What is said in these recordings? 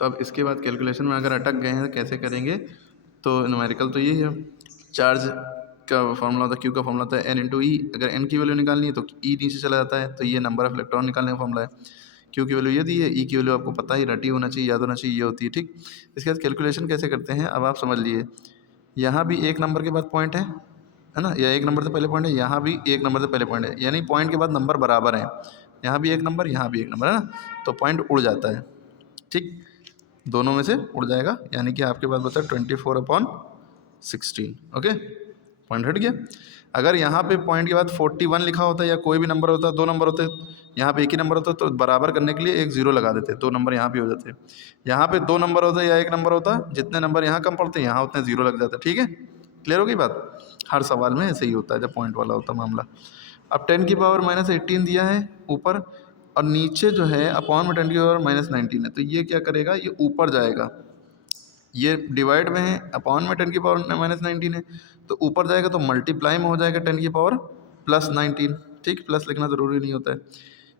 तो अब इसके बाद कैलकुलेशन में अगर अटक गए हैं तो कैसे करेंगे, तो न्यूमेरिकल तो ये है, चार्ज का फॉर्मूला होता है, क्यू का फॉर्मूला होता है n/e। अगर n की वैल्यू निकालनी है तो e नीचे चला जाता है, तो ये नंबर ऑफ इलेक्ट्रॉन निकालने का फॉर्मूला है। क्यू की वैल्यू ये दी है, e की वैल्यू आपको पता ही, रटी होना चाहिए, याद होना चाहिए, ये होती है, ठीक। इसके बाद कैलकुलेशन कैसे करते हैं अब आप समझ लिए। यहाँ भी एक नंबर के बाद पॉइंट है ना, या एक नंबर से पहले पॉइंट है, यहाँ भी एक नंबर से पहले पॉइंट है, यानी पॉइंट के बाद नंबर बराबर हैं। यहाँ भी एक नंबर, यहाँ भी एक नंबर, है ना, तो पॉइंट उड़ जाता है, ठीक, दोनों में से उड़ जाएगा, यानी कि आपके पास बचा 24/16। ओके, पॉइंट हट गया। अगर यहाँ पे पॉइंट के बाद 41 लिखा होता है या कोई भी नंबर होता है, दो नंबर होते हैं, यहाँ पे एक ही नंबर होता है, तो बराबर करने के लिए एक जीरो लगा देते, दो नंबर यहाँ भी हो जाते। यहाँ पे दो नंबर होते या एक नंबर होता, जितने नंबर यहाँ कम पड़ते यहाँ उतने जीरो लग जाता, ठीक है। क्लियर हो गई बात। हर सवाल में ऐसे ही होता है जब पॉइंट वाला होता है मामला। अब 10⁻⁻18 दिया है ऊपर, और नीचे जो है अपॉन में 10⁻⁻19 है, तो ये क्या करेगा, ये ऊपर जाएगा, ये डिवाइड में है, अपॉन में 10⁻⁻19 है, तो ऊपर जाएगा तो मल्टीप्लाई में हो जाएगा 10⁻+19, ठीक, प्लस लिखना ज़रूरी नहीं होता है।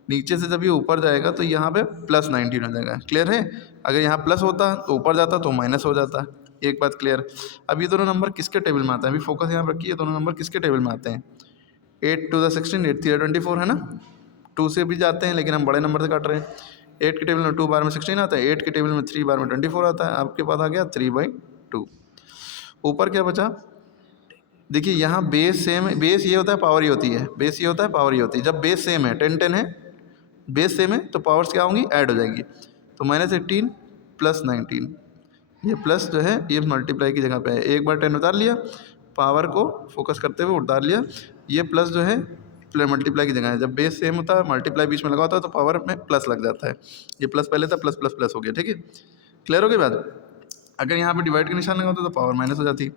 नीचे से जब ये ऊपर जाएगा तो यहाँ पे +19 हो जाएगा, क्लियर है। अगर यहाँ प्लस होता तो ऊपर जाता तो माइनस हो जाता, एक बात क्लियर। अब ये दोनों नंबर किसके टेबल में आते हैं, अभी फोकस यहाँ रखिए, दोनों नंबर किसके टेबल में आते हैं, 8×2 = 16, 8×3 = 24, है ना। 2 से भी जाते हैं लेकिन हम बड़े नंबर से काट रहे हैं। 8 के टेबल में 2 बार में 16 आता है, 8 के टेबल में 3 बार में 24 आता है, आपके पास आ गया 3/2। ऊपर क्या बचा, देखिए यहाँ बेस सेम है, बेस ये होता है पावर ये होती है, बेस ये होता है पावर ये होती है। जब बेस सेम है 10 है, बेस सेम है तो पावर्स क्या होंगी, ऐड हो जाएंगी, तो -18 + 19, ये प्लस जो है ये मल्टीप्लाई की जगह पे है, एक बार 10 उतार लिया, पावर को फोकस करते हुए उतार लिया, ये प्लस जो है मल्टीप्लाई की जगह है। जब बेस सेम होता है, मल्टीप्लाई बीच में लगा होता है, तो पावर में प्लस लग जाता है, ये प्लस पहले था, प्लस प्लस प्लस हो गया, ठीक है। क्लियर हो गई बात। अगर यहाँ पे डिवाइड का निशान लगा होता तो पावर माइनस हो जाती।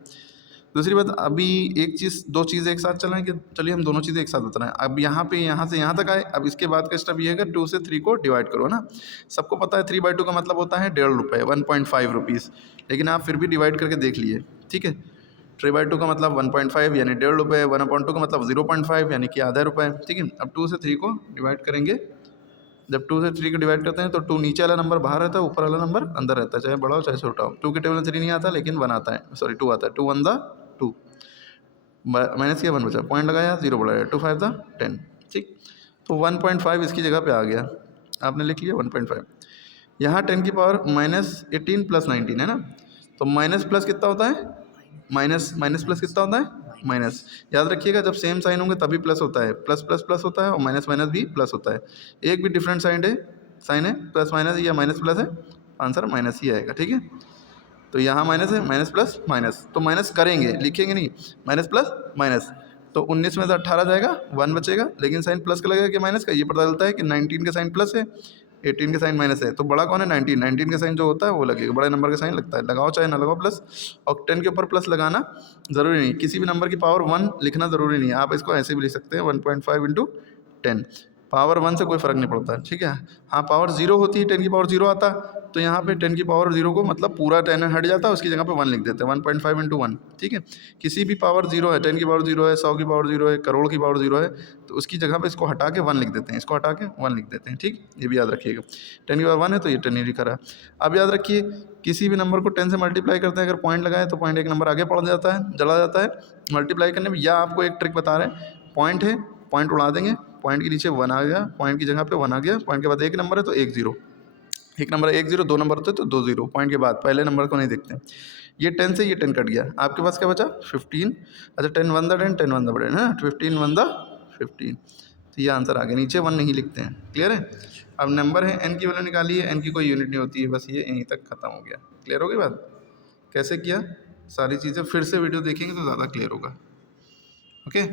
दूसरी बात, अभी एक चीज़, दो चीज़ें एक साथ चल रही हैं कि चलिए हम दोनों चीज़ें एक साथ बता रहे हैं। अब यहाँ पे यहाँ से यहाँ तक आए, अब इसके बाद का स्टेप ये है कि 2 से 3 को डिवाइड करो ना। सबको पता है 3/2 का मतलब होता है 1.5 रुपये, 1.5 रुपीज़, लेकिन आप फिर भी डिवाइड करके देख लिए, ठीक है। 3/2 का मतलब 1.5 यानी 1.5 रुपये, 1/2 का मतलब 0.5 यानी कि आधा रुपये, ठीक है। अब 2 से 3 को डिवाइड करेंगे, जब 2 से 3 को डिवाइड करते हैं तो 2 नीचे वाला नंबर बाहर रहता है, ऊपर वाला नंबर अंदर रहता है, चाहे बड़ा हो चाहे छोटा हो। 2 के टेबल में 3 नहीं आता लेकिन 1 आता है, सॉरी 2 आता है, 2 1 2, माइनस किया 1 बचा, पॉइंट लगाया 0 बढ़ाया, 2 5 10, ठीक। तो 1.5 इसकी जगह पे आ गया, आपने लिख लिया 1.5। यहाँ 10⁻⁻18 + 19 है ना, तो माइनस प्लस कितना होता है, माइनस माइनस प्लस कितना होता है, माइनस। याद रखिएगा जब सेम साइन होंगे तभी प्लस होता है, प्लस प्लस प्लस होता है और माइनस माइनस भी प्लस होता है। एक भी डिफरेंट साइन है, प्लस माइनस या माइनस प्लस है, आंसर माइनस ही आएगा, ठीक है। तो यहाँ माइनस है, माइनस प्लस माइनस, तो माइनस करेंगे, लिखेंगे नहीं, माइनस प्लस माइनस, तो 19 में से 18 जाएगा, 1 बचेगा, लेकिन साइन प्लस का लगेगा कि माइनस का, ये पता चलता है कि 19 का साइन प्लस है, 18 का साइन माइनस है, तो बड़ा कौन है, 19 का साइन जो होता है वो लगेगा, बड़े नंबर का साइन लगता है, लगाओ चाहे ना लगाओ प्लस। और 10 के ऊपर प्लस लगाना ज़रूरी नहीं, किसी भी नंबर की पावर 1 लिखना ज़रूरी नहीं है, आप इसको ऐसे भी लिख सकते हैं 1.5 × 10, पावर 1 से कोई फ़र्क नहीं पड़ता है, ठीक है। हाँ, पावर 0 होती है, 10 की पावर 0 आता, तो यहाँ पे 10 की पावर 0 को मतलब पूरा 10 हट जाता है, उसकी जगह पे 1 लिख देते हैं, 1.5 × 1, ठीक है। किसी भी पावर 0 है, 10 की पावर 0 है, 100 की पावर 0 है, करोड़ की पावर 0 है, तो उसकी जगह पे इसको हटा के 1 लिख देते हैं, इसको हटा के 1 लिख देते हैं, ठीक। ये भी याद रखिएगा, 10 की पावर 1 है तो ये 10 ही लिखा रहा। अब याद रखिए, किसी भी नंबर को 10 से मल्टीप्लाई करते हैं, अगर पॉइंट लगाए तो पॉइंट एक नंबर आगे पड़ जाता है, चला जाता है मल्टीप्लाई करने में। या आपको एक ट्रिक बता रहे हैं, पॉइंट है, पॉइंट उड़ा देंगे, पॉइंट के नीचे 1 आ गया, पॉइंट की जगह पे 1 आ गया, पॉइंट के बाद एक नंबर है तो 1 0, एक नंबर है 1 0, 2 नंबर होते तो 2 0, पॉइंट के बाद पहले नंबर को नहीं देखते। ये 10 से ये 10 कट गया, आपके पास क्या बचा 15। अच्छा 10 1 10, 10 1 10 है ना, 15 1 15, तो ये आंसर आ गया, नीचे 1 नहीं लिखते हैं, क्लियर है। अब नंबर है, n की वैल्यू निकाली है, n की कोई यूनिट नहीं होती है, बस ये यहीं तक खत्म हो गया। क्लियर हो गई बात, कैसे किया, सारी चीज़ें फिर से वीडियो देखेंगे तो ज़्यादा क्लियर होगा। ओके।